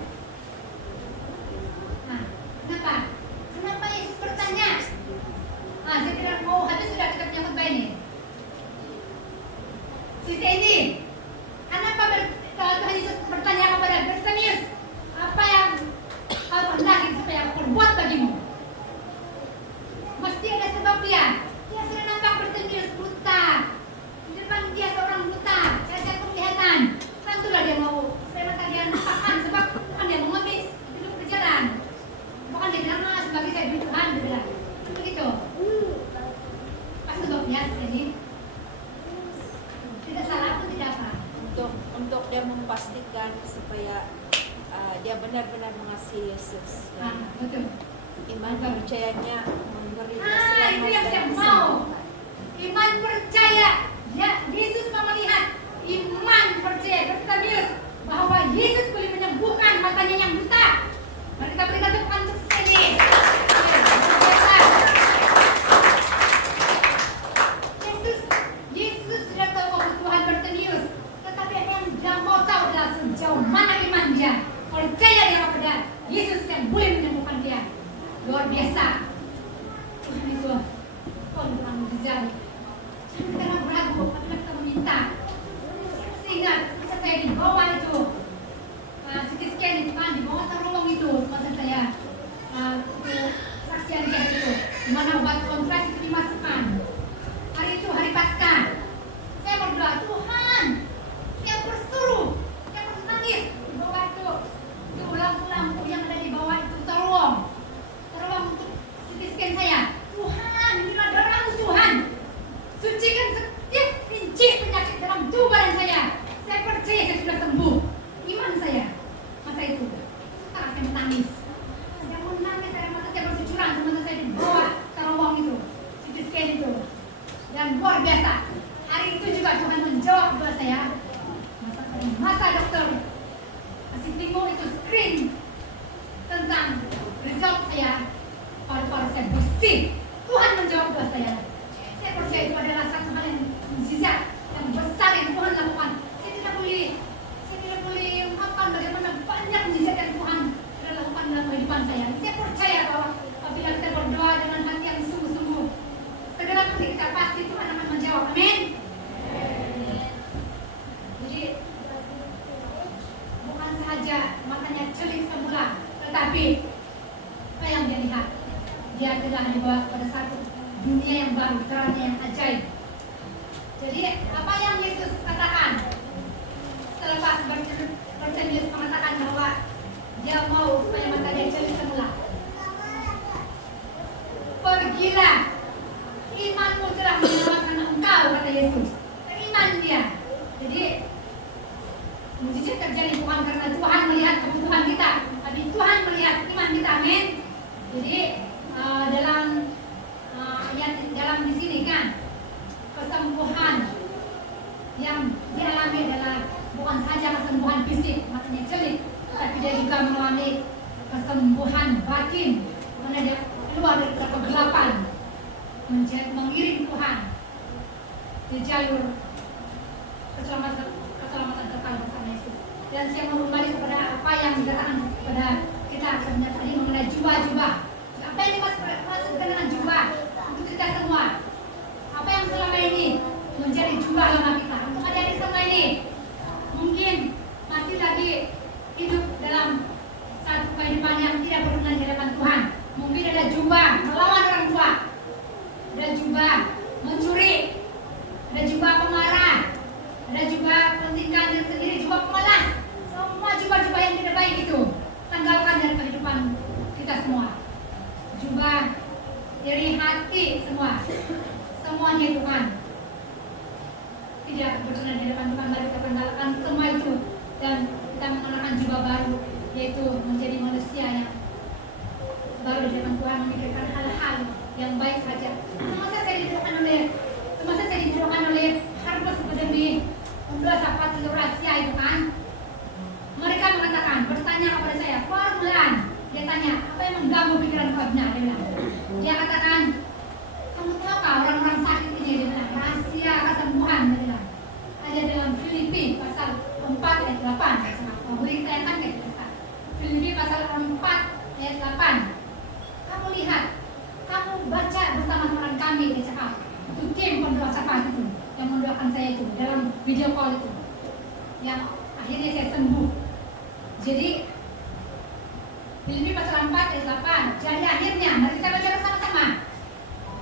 Nah, kenapa? Kenapa Yesus bertanya? Saya tidak mau habis sudah kita punya khotbah ini. Sisi ini, kenapa Tuhan Yesus bertanya kepada Bartimeus, apa yang kau hendaki supaya aku perbuat bagimu? Mesti ada sebab dia sudah nampak Bartimeus buta. Di depan dia seorang buta, cacat penglihatan. Tentulah dia mau supaya mata dia nampakkan, sebab bukan dia mau ngemis hidup di jalan. Bukan dia bilang, sebagai saya beri Tuhan, dia bilang begitu. Apa sebabnya ini? Tidak salah pun tidak apa. Untuk dia memastikan supaya dia benar-benar mengasihi Yesus. Betul. Iman percayanya memberi itu yang saya mau. Iman percaya. Ya, Yesus mau melihat iman percaya Bartimeus bahwa Yesus boleh menyembuhkan matanya yang buta. Mari kita berikan tepukan untuk ini. Yesus sudah tahu kebutuhan Bartimeus, tetapi apa yang dia mau tahu adalah sejauh mana iman dia. Percaya dia kepada Yesus yang boleh menyembuhkan dia. Luar biasa. Tuhan itu Tuhan mujizat. Jangan kita ragu-ragu apabila kita meminta. Saya ingat bisa saya di bawah itu CT scan itu kan, di bawah terowong itu masa saya itu saksian dia itu di mana obat kontras itu dimasukkan. Hari itu hari Paskah. Saya berdoa, Tuhan, saya berseru, saya menangis di bawah itu lampu-lampu yang ada di bawah itu terowong untuk CT scan saya. Tuhan, inilah darah-Mu Tuhan. Sucikan setiap inci penyakit dalam tubuh badan saya. Saya percaya saya sudah sembuh. Iman saya. Masa itu, saya menangis. Saya menangis, mata saya bercucuran sementara saya di bawah terowong itu, CT scan itu. Dan luar biasa. Hari itu juga Tuhan menjawab doa saya. Masa dokter kasih tengok itu screen tentang result saya, paru-paru saya bersih. Tuhan menjawab doa saya. Saya percaya itu adalah satu hal yang mukjizat yang besar yang Tuhan lakukan. Saya tidak boleh ungkapkan bagaimana banyak mukjizat yang Tuhan sudah lakukan dalam kehidupan saya. Saya percaya bahwa apabila kita berdoa dengan hati yang sungguh-sungguh, segala pun kita pasti Tuhan akan menjawab. Amin. Jadi bukan sahaja matanya celik semula, tetapi apa yang dia lihat, dia telah dibawa pada satu dunia yang baru, terangnya yang ajaib. Jadi apa yang Yesus katakan selepas Bartimeus mengatakan bahwa dia mau supaya mata dia celik semula, pergilah, imanmu telah menyelamatkan engkau, kata Yesus. Iman dia. Jadi mujizat terjadi bukan karena Tuhan melihat kebutuhan kita, tapi Tuhan melihat iman kita. Amin. Jadi dalam di sini kan, kesembuhan yang dialami adalah bukan saja kesembuhan fisik, matanya celik, tapi dia juga mengalami kesembuhan batin, karena dia keluar dari kegelapan, mengiring Tuhan di jalur keselamatan kekal bersama Yesus. Dan saya mau kembali kepada apa yang dikatakan kepada kita sebenarnya tadi mengenai jiwa-jiwa. Apa yang dimaksudkan dengan jiwa untuk kita semua? Apa yang selama ini menjadi jiwa lama kita? Untuk adik-adik semua ini mungkin masih lagi hidup dalam satu kehidupan yang tidak berkenan di hadapan Tuhan. Mungkin ada jiwa melawan orang tua, ada jiwa mencuri, ada jiwa pemarah, ada jiwa pentingkan diri sendiri, jiwa pemalas. Semua jiwa-jiwa yang tidak baik itu tanggalkan dari kehidupan kita semua. Jiwa dari hati semuanya Tuhan tidak berkenan di hadapan Tuhan. Mari kita tanggalkan semua itu dan kita mengenakan jiwa baru, yaitu menjadi manusia yang baru di hadapan Tuhan, memikirkan hal-hal yang baik saja. Semasa saya dijodohkan oleh Harvard Academy untuk sahabat seluruh Asia itu kan, mereka mengatakan, bertanya kepada saya, permulaan, dia tanya, apa yang mengganggu pikiran kau benar? Dia katakan, kamu tahukah orang-orang sakit ini? Dia bilang, rahasia kesembuhan. Dia bilang, ada dalam Filipi pasal 4 ayat 8. Boleh ditayangkan ke kita? Filipi pasal 4 ayat 8. Kamu lihat, kamu baca bersama teman kami, dia cakap, itu tim pendoa sahabat itu yang mendoakan saya itu dalam video call itu, yang akhirnya saya sembuh. Jadi Filipi pasal 4 ayat 8. Jadi akhirnya, mari kita baca bersama-sama.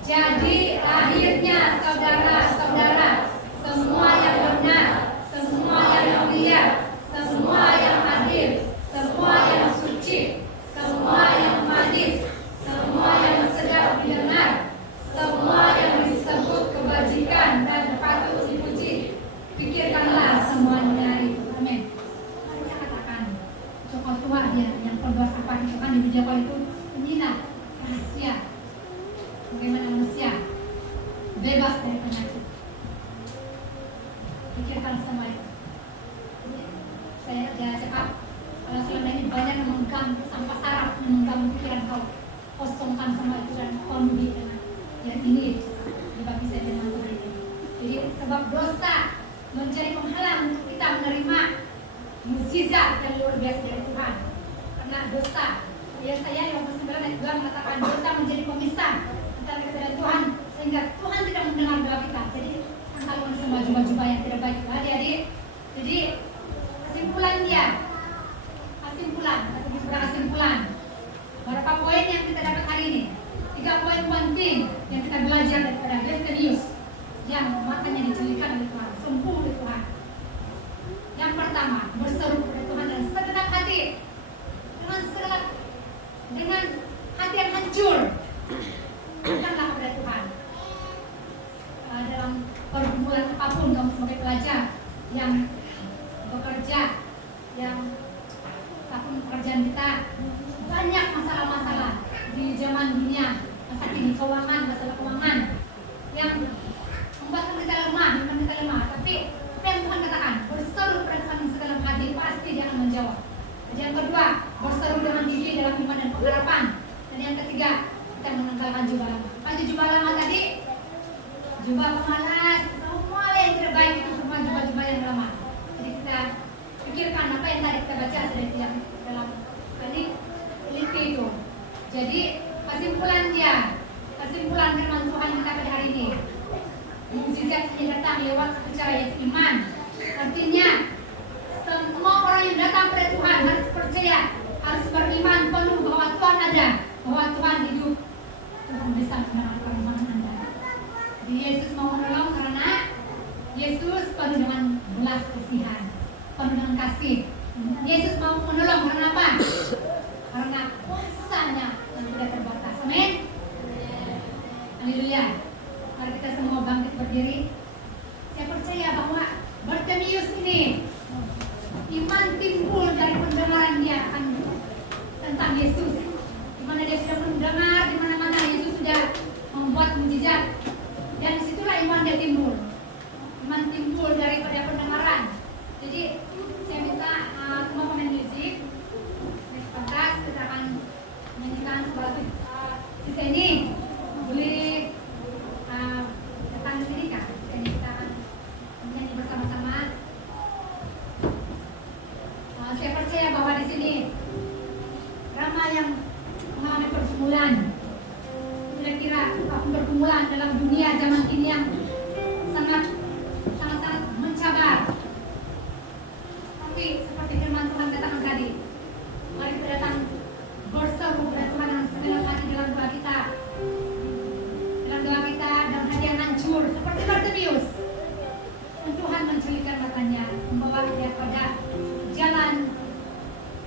Jadi akhirnya saudara-saudara, semua yang benar, semua yang mulia, semua yang adil, semua yang suci, semua yang manis, semua yang sedap didengar, semua yang disebut kebajikan dan patut dipuji, pikirkanlah semuanya itu. Amin. Mari kita katakan, tokoh tua dia yang pendoa sahabat itu kan di video call itu menyinak rahasia bagaimana manusia bebas dari penyakit. Pikirkan semua itu. Saya cakap, kalau selama ini banyak yang mengganggu sampah saraf, yang mengganggu pikiran kau, kosongkan semua itu dan kondi dengan yang ini dibagi saya dengan Tuhan ini. Jadi sebab dosa menjadi penghalang untuk kita menerima mukjizat yang luar biasa dari Tuhan. Karena dosa, ya saya yang bersembilan ayat 2 mengatakan dosa menjadi pemisah antara kita dan Tuhan, sehingga Tuhan tidak mendengar doa kita. Jadi tanggalkan semua jiwa-jiwa yang tidak baik. Adik-adik, jadi kesimpulan berapa poin yang kita dapat hari ini? 3 poin penting yang kita belajar daripada Bartimeus yang matanya dicelikan oleh Tuhan, sembuh oleh Tuhan. Yang pertama, berseru kepada Tuhan dan segenap hati, dengan hati yang hancur, bukanlah kepada Tuhan. Dalam pergumulan apapun kamu sebagai pelajar yang bekerja, yang apapun pekerjaan kita, banyak masalah-masalah di zaman dunia, masalah tinggi keuangan, masalah keuangan yang membuat kita lemah, tapi apa yang Tuhan katakan, berseru kepada Tuhan dengan segenap hati, pasti Dia akan menjawab. Dan yang kedua, berseru dengan gigih dalam iman dan pengharapan. Dan yang ketiga, kita menanggalkan jubah lama. Apa jubah lama tadi? Jubah pemalas, semua yang tidak baik itu semua jubah-jubah yang lama. Jadi kita pikirkan apa yang tadi kita baca sedang yang dalam Filipi itu. Jadi kesimpulan firman Tuhan kita pada hari ini, mukjizat yang datang lewat satu cara yaitu iman. Artinya semua orang yang datang pada Tuhan harus percaya, harus beriman penuh bahwa Tuhan ada, bahwa Tuhan hidup. Tuhan bisa menolong permohonan Anda. Jadi Yesus mau menolong karena Yesus penuh dengan belas kasihan, penuh dengan kasih. Yesus mau menolong karena apa? Karena kuasanya yang tidak terbatas. Amin. Haleluya. Mari kita semua bangkit berdiri. Saya percaya bahwa Bartimeus ini iman timbul dari pendengaran dia tentang Yesus. Di mana dia sudah mendengar di mana-mana Yesus sudah membuat mukjizat. membersihkan matanya, membawa dia pada jalan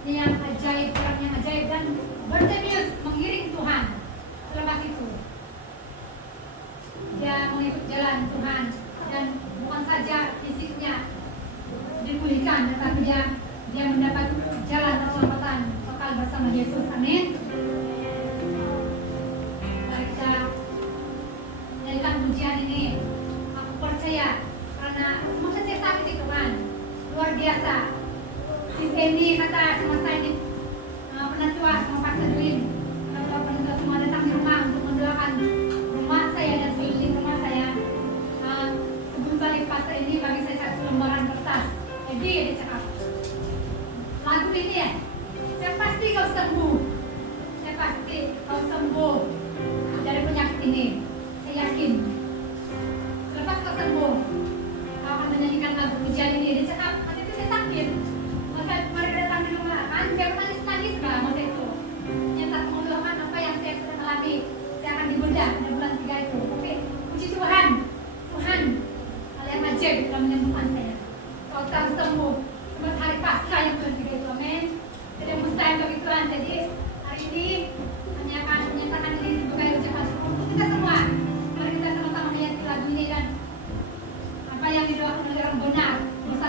yang ajaib, orang yang ajaib, dan Bartimeus mengiring Tuhan. Selepas itu dia mengikut jalan Tuhan, dan bukan saja fisiknya dipulihkan, tetapi dia mendapat jalan keselamatan kekal bersama Yesus. Amin. Mari kita nyanyikan pujian ini. Aku percaya karena semoga saya sakit di Tuhan luar biasa. Ini kata semasa ini penatua sama Pastor Dwin, penatua semua datang di rumah untuk mendoakan rumah saya dan sekeliling rumah saya. Sebelum balik pastor ini bagi saya satu lembaran kertas. Jadi dia cakap, lagu ini ya, saya pasti kau sembuh, saya pasti kau sembuh dari penyakit ini, saya yakin. Selepas kau sembuh, kau akan menyanyikan lagu pujian ini. Dia cakap, waktu itu saya sakit, mari datang di rumah, kan saya menangis lah waktu itu. Nyata mengeluarkan apa yang saya sedang alami, saya akan dibedah pada bulan 3 itu. Oke, puji Tuhan, Tuhan, hal yang ajaib dalam menyembuhkan saya. Kau telah sembuh semasa hari Paskah yang bulan 3 itu, amin. Tidak mustahil bagi Tuhan. Jadi hari ini hanya akan menyatakan ini sebagai ucapan syukur untuk kita semua. Mari kita sama-sama menyanyi lagu ini, dan apa yang didoakan oleh orang benar, dosa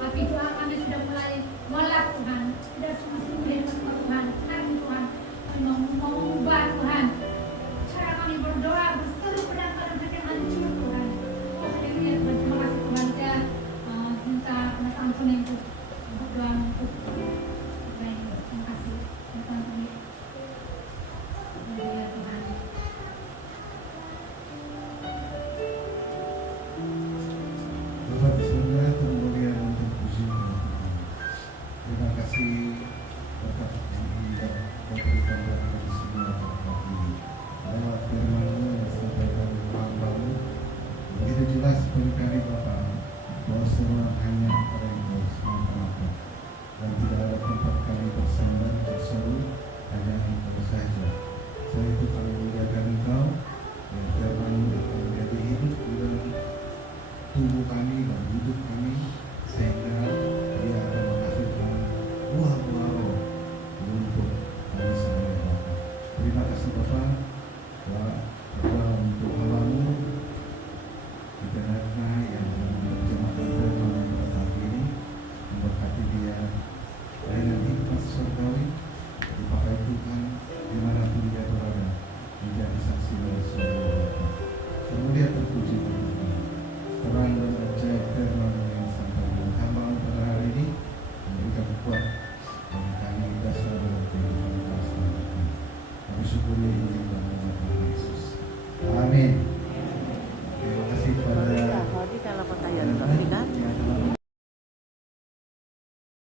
Tapi doa kami sudah mulai molak Tuhan. Sudah sungguh-sungguh yang sama Tuhan. Sekarang Tuhan kami mau mengubah Tuhan. Cara kami berdoa berseru pada mereka hancur Tuhan. Oh haleluya Tuhan. Terima kasih Tuhan. Saya minta penataan Tuhan untuk berdoa untuk baik. Terima kasih Tuhan kami. Haleluya Tuhan. Bapak Surga kemuliaan untuk puji Tuhan. Terima kasih Bapak yang memberikan berkat semua Bapak ini. Lewat firman-Mu yang disampaikan hamba-Mu, begitu jelas bagi kami Bapak bahwa semua hanya Engkau yang harus mampu dan tidak ada tempat kami bersandar berseru, hanya Engkau saja. Selain itu kami muliakan Engkau yang firman-Mu akan menjadi hidup di dalam tubuh kami